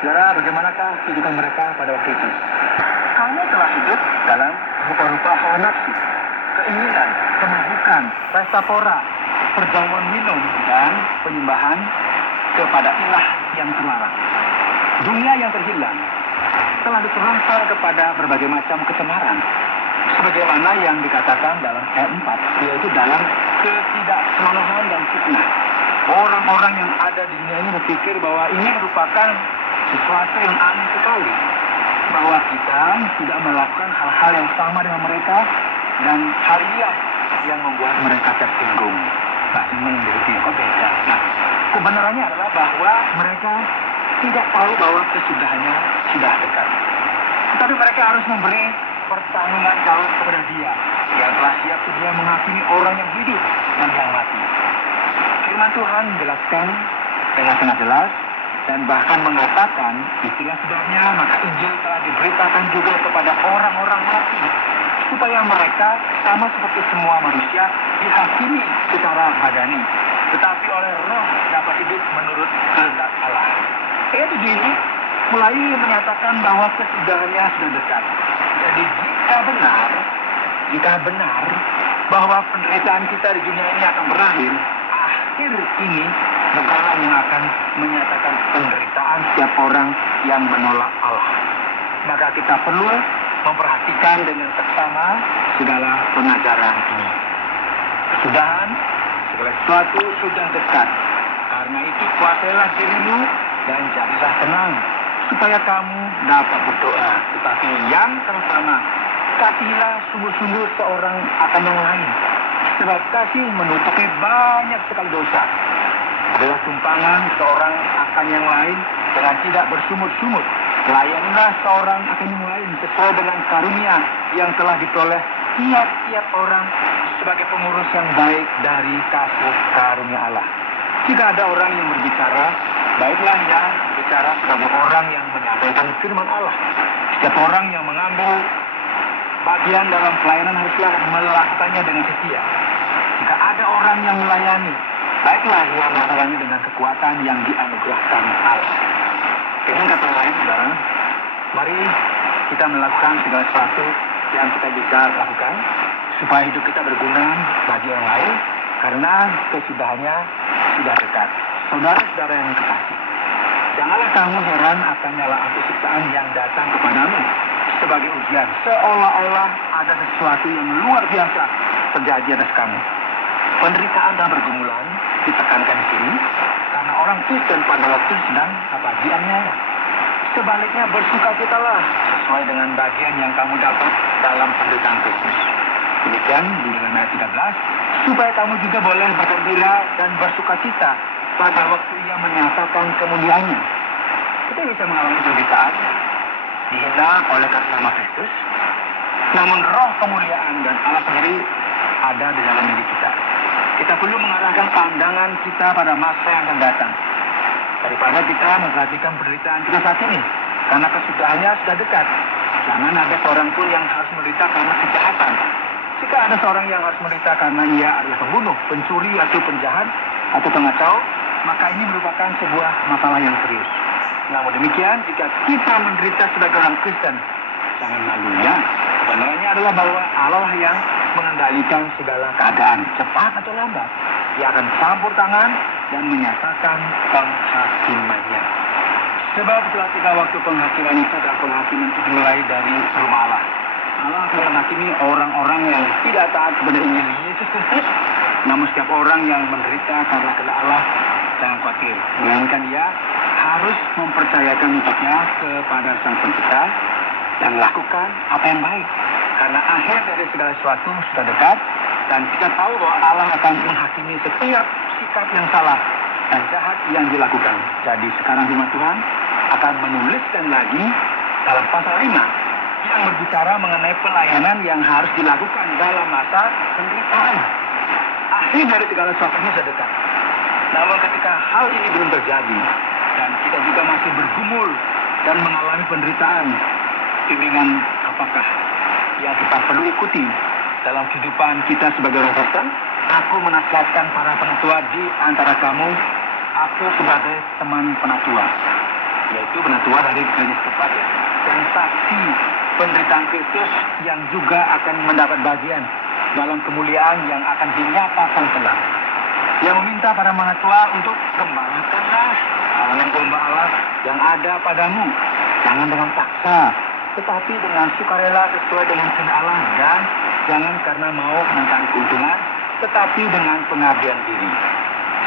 Saudara, bagaimanakah kehidupan mereka pada waktu itu? Kami telah hidup dalam rupa-rupa hawa nafsu, keinginan, kemabukan, pesta pora, perjamuan minum, dan penyembahan kepada ilah yang terlarang. Dunia yang terhilang telah diserahkan kepada berbagai macam kecemaran, sebagaimana yang dikatakan dalam ayat 4, yaitu dalam ketidakselonohan dan fitnah. Orang-orang yang ada di dunia ini berpikir bahwa ini merupakan sesuatu yang aneh sekali, bahwa kita tidak melakukan hal-hal yang sama dengan mereka, dan hal inilah yang membuat mereka tersinggung. Nah, menjadi kok beda. Nah, kebenarannya adalah bahwa mereka tidak tahu bahwa kesudahannya sudah dekat. Tetapi mereka harus memberi pertanggungan jawab kepada Dia yang telah siap sedia menghakimi orang yang hidup dan yang mati. Firman Tuhan menjelaskan dengan sangat jelas dan bahkan mengatakan istilah sebabnya maka Injil telah diberitakan juga kepada orang-orang mati, supaya mereka sama seperti semua manusia dihakimi secara badani, tetapi oleh roh dapat hidup menurut kehendak Allah. Ayat 7 ini mulai menyatakan bahwa kesudahannya sudah dekat. Jadi jika benar bahwa penderitaan kita di dunia ini akan berakhir, akhir ini bukanlah yang akan menyatakan penderitaan setiap orang yang menolak Allah. Maka kita perlu memperhatikan dengan seksama segala pengajaran ini. Kesudahan segala sesuatu sudah dekat. Karena itu kuasailah dirimu dan jadilah tenang, supaya kamu dapat berdoa. Tetapi yang terutama, kasihilah sungguh-sungguh seorang akan yang lain, sebab kasih menutupi banyak sekali dosa. Adalah tumpangan seorang akan yang lain dengan tidak bersumut-sumut. Layanilah seorang akan yang lain sesuai dengan karunia yang telah diperoleh tiap-tiap orang sebagai pengurus yang baik dari kasih karunia Allah. Jika ada orang yang berbicara, baiklah ia berbicara sebagai orang yang menyampaikan firman Allah. Setiap orang yang mengambil bagian dalam pelayanan haruslah melakukannya dengan setia. Jika ada orang yang melayani, baiklah ia melakukannya dengan kekuatan yang dianugerahkan Allah. Dengan kata lain, saudara, mari kita melakukan segala sesuatu yang kita bisa lakukan supaya hidup kita berguna bagi orang lain, karena kesudahannya sudah dekat. Saudara-saudara yang kekasih, janganlah kamu heran akan nyala api siksaan yang datang kepadamu sebagai ujian, seolah-olah ada sesuatu yang luar biasa terjadi atas kamu. Penderitaan dan pergumulan ditekankan di sini karena orang Kristen pada waktu sedang bagiannya. Sebaliknya bersukacitalah sesuai dengan bagian yang kamu dapat dalam penderitaan Kristus. Demikian di dalam ayat 13, supaya kamu juga boleh bergembira dan bersukacita pada waktu ia menyatakan kemuliaannya. Kita bisa mengalami penderitaan, dihina oleh karena nama Kristus, namun roh kemuliaan dan Allah sendiri ada di dalam diri kita. Kita perlu mengarahkan pandangan kita pada masa yang akan datang, daripada kita memperhatikan penderitaan kita saat ini, karena kesudahannya sudah dekat. Jangan ada seorang pun yang harus menderita karena kejahatan. Jika ada seorang yang harus menderita karena ia adalah pembunuh, pencuri, atau penjahat, atau pengacau, maka ini merupakan sebuah masalah yang serius. Namun demikian, jika kita menderita sebagai orang Kristen, jangan malunya. Kebenarannya adalah bahwa Allah yang mengendalikan segala keadaan, cepat atau lambat. Dia akan campur tangan dan menyatakan penghakimannya. Sebab setelah tiga waktu penghakiman itu dan penghakiman itu dimulai dari rumah Allah. Allah akan menghakimi orang-orang yang tidak taat kepada Injil Yesus Kristus. Namun setiap orang yang menderita karena kehendak Allah, jangan khawatir. Melainkan dia harus mempercayakan hidupnya kepada Sang Pencipta dan lakukan apa yang baik. Karena akhir dari segala sesuatu sudah dekat, dan kita tahu bahwa Allah akan menghakimi setiap sikap yang salah dan jahat yang dilakukan. Jadi sekarang firman Tuhan akan menuliskan lagi dalam pasal 5 yang berbicara mengenai pelayanan yang harus dilakukan dalam masa penderitaan. Akhir dari segala sesuatunya sudah dekat. Namun ketika hal ini belum terjadi dan kita juga masih bergumul dan mengalami penderitaan, bimbingan apakah yang kita perlu ikuti dalam kehidupan kita sebagai orang Kristen? Aku menasihatkan para penatua di antara kamu, aku sebagai teman penatua. yaitu penatua dari gereja setempat ya, dan saksi penderitaan Kristus yang juga akan mendapat bagian dalam kemuliaan yang akan dinyatakan kelak. Yang meminta para penatua untuk gembalakanlah kawanan domba Allah yang ada padamu, jangan dengan paksa, tetapi dengan sukarela sesuai dengan kehendak Allah, dan jangan karena mau mencari keuntungan, tetapi dengan pengabdian diri.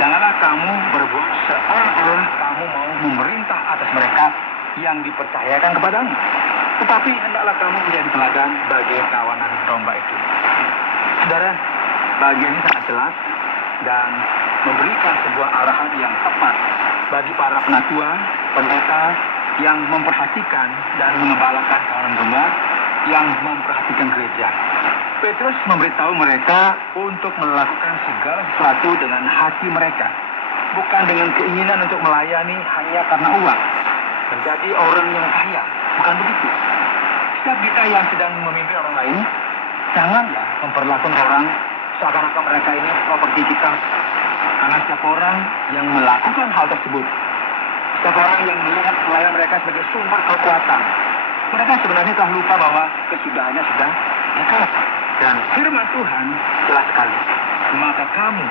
Janganlah kamu berbuat seolah-olah kamu mau memerintah atas mereka yang dipercayakan kepadamu, tetapi hendaklah kamu menjadi teladan bagi kawanan domba itu. Saudara, bagian ini sangat jelas dan memberikan sebuah arahan yang tepat bagi para penatua, pendeta yang memperhatikan dan mengembalakan kawanan domba, yang memperhatikan gereja. Petrus memberitahu mereka untuk melakukan segala sesuatu dengan hati mereka, bukan dengan keinginan untuk melayani hanya karena uang, menjadi orang yang kaya, bukan begitu. Setiap kita yang sedang memimpin orang lain, janganlah memperlakukan orang seakan-akan mereka ini properti kita. Karena setiap orang yang melakukan hal tersebut, setiap orang yang melihat pelayan mereka sebagai sumber kekuatan, mereka sebenarnya telah lupa bahwa kesudahannya sudah dekat. Dan firman Tuhan jelas sekali. Maka kamu,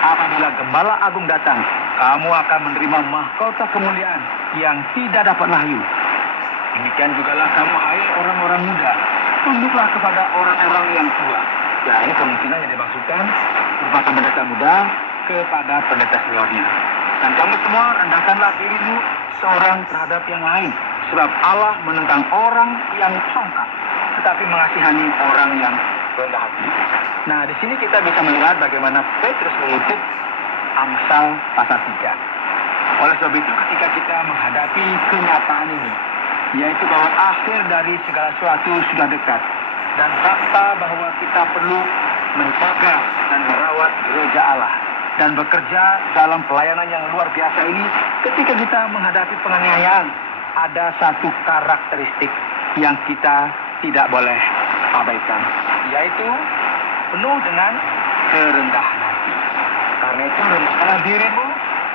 apabila Gembala Agung datang, kamu akan menerima mahkota kemuliaan yang tidak dapat layu. Demikian jugalah kamu, hai orang-orang muda, tunduklah kepada orang-orang yang tua. Ya, ini kemungkinan yang dimaksudkan merupakan pendeta muda kepada pendeta seniornya. Dan kamu semua rendahkanlah dirimu seorang terhadap yang lain, sebab Allah menentang orang yang songkak, tetapi mengasihani orang yang rendah hati. Nah, di sini kita bisa melihat bagaimana Petrus mengutip Amsal pasal 3. Oleh sebab itu, ketika kita menghadapi kenyataan ini, yaitu bahwa akhir dari segala sesuatu sudah dekat, dan fakta bahwa kita perlu menjaga dan merawat gereja Allah dan bekerja dalam pelayanan yang luar biasa ini, ketika kita menghadapi penganiayaan, ada satu karakteristik yang kita tidak boleh abaikan, yaitu penuh dengan kerendahan hati. Karena itu, rendahkanlah dirimu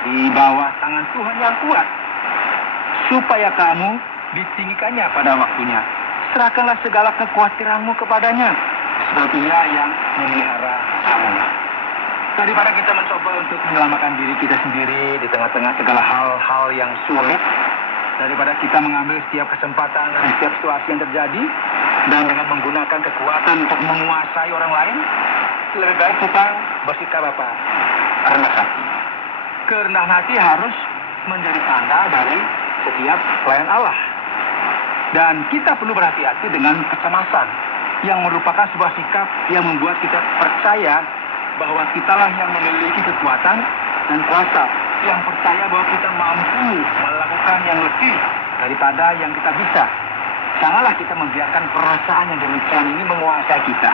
di bawah tangan Tuhan yang kuat, supaya kamu ditinggikannya pada waktunya. Serahkanlah segala kekhawatiranmu kepadanya, sebab Dia yang memelihara kamu. Daripada kita mencoba untuk menyelamatkan diri kita sendiri di tengah-tengah segala hal-hal yang sulit, daripada kita mengambil setiap kesempatan dan setiap situasi yang terjadi, dan dengan menggunakan kekuatan untuk menguasai orang lain, lebih baik kita bersikap apa? Rendah hati. Kerendahan hati harus menjadi tanda dari setiap pelayan Allah. Dan kita perlu berhati-hati dengan kecemasan, yang merupakan sebuah sikap yang membuat kita percaya bahwa kitalah yang memiliki kekuatan dan kuasa, yang percaya bahwa kita mampu melakukan yang lebih daripada yang kita bisa. Janganlah kita membiarkan perasaan yang demikian ini menguasai kita.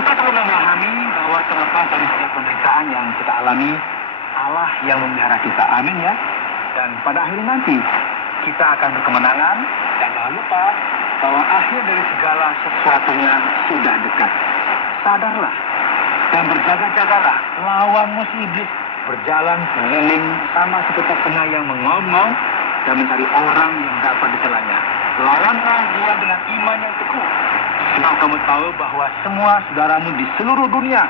Kita perlu memahami bahwa terlepas dari setiap penderitaan yang kita alami, Allah yang memelihara kita. Amin ya. Dan pada akhirnya nanti kita akan berkemenangan, dan jangan lupa bahwa akhir dari segala sesuatunya sudah dekat. Sadarlah dan berjaga-jagalah, lawan musuh iblis berjalan keliling sama seperti singa yang mengomong dan mencari orang yang dapat dicelanya. Lawanlah dia dengan iman yang teguh, sebab kamu tahu bahwa semua saudaramu di seluruh dunia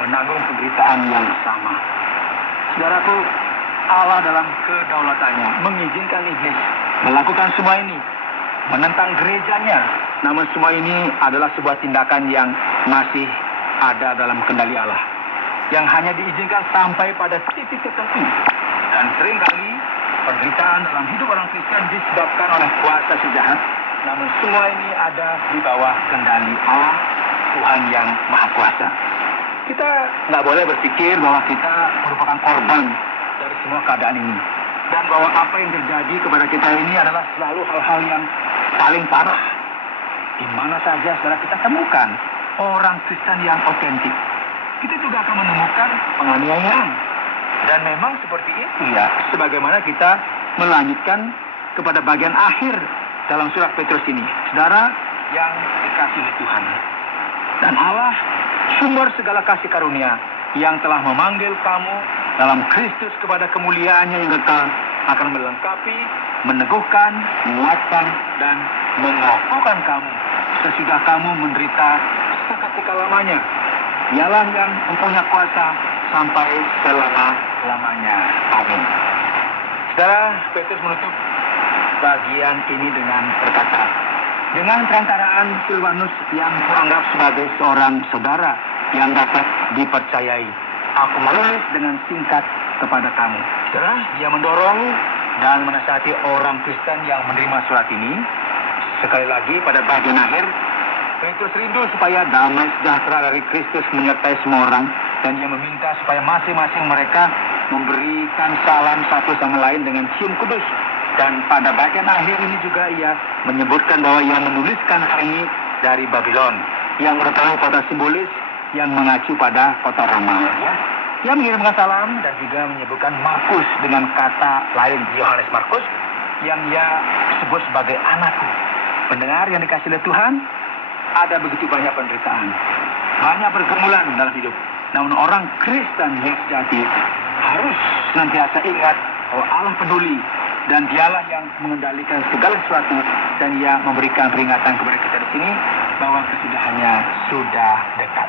menanggung penderitaan yang sama. Saudaraku, Allah dalam kedaulatannya mengizinkan iblis melakukan semua ini, menentang gerejanya. Namun semua ini adalah sebuah tindakan yang masih ada dalam kendali Allah, yang hanya diizinkan sampai pada titik tertentu. Dan seringkali penderitaan dalam hidup orang Kristen disebabkan oleh kuasa si jahat. Namun semua ini ada di bawah kendali Allah, Tuhan yang Maha Kuasa. Kita nggak boleh berpikir bahwa kita merupakan korban dari semua keadaan ini, dan bahwa apa yang terjadi kepada kita ini adalah selalu hal-hal yang paling parah. Di mana saja saudara kita temukan orang Kristen yang otentik, kita juga akan menemukan penganiayaan. Dan memang seperti itu ya, sebagaimana kita melanjutkan kepada bagian akhir dalam surat Petrus ini. Saudara yang dikasihi Tuhan, dan Allah sumber segala kasih karunia yang telah memanggil kamu dalam Kristus kepada kemuliaannya yang kekal, akan melengkapi, meneguhkan, menguatkan, dan mengokohkan kamu sesudah kamu menderita seketika lamanya. Dialah yang mempunyai kuasa sampai selama-lamanya. Amin. Saudara, Petrus menutup bagian ini dengan berkata, dengan perantaraan Silvanus yang kuanggap sebagai seorang saudara yang dapat dipercayai, aku menulis dengan singkat kepada kamu. Saudara, dia mendorong dan menasihati orang Kristen yang menerima surat ini. Sekali lagi pada bagian akhir, Petrus rindu supaya damai sejahtera dari Kristus menyertai semua orang, dan ia meminta supaya masing-masing mereka memberikan salam satu sama lain dengan cium kudus. Dan pada bagian akhir ini juga ia menyebutkan bahwa ia menuliskan hal ini dari Babylon, yang merupakan kota simbolis yang mengacu pada kota Roma. Ya. Ia mengirimkan salam dan juga menyebutkan Markus dengan kata lain, Yohanes Markus, yang ia sebut sebagai anakku. Pendengar yang dikasihi oleh Tuhan, ada begitu banyak penderitaan, banyak pergumulan dalam hidup. Namun orang Kristen yang sejati harus senantiasa ingat bahwa Allah peduli dan Dialah yang mengendalikan segala sesuatu, dan Ia memberikan peringatan kepada kita di sini bahwa kesudahannya sudah dekat.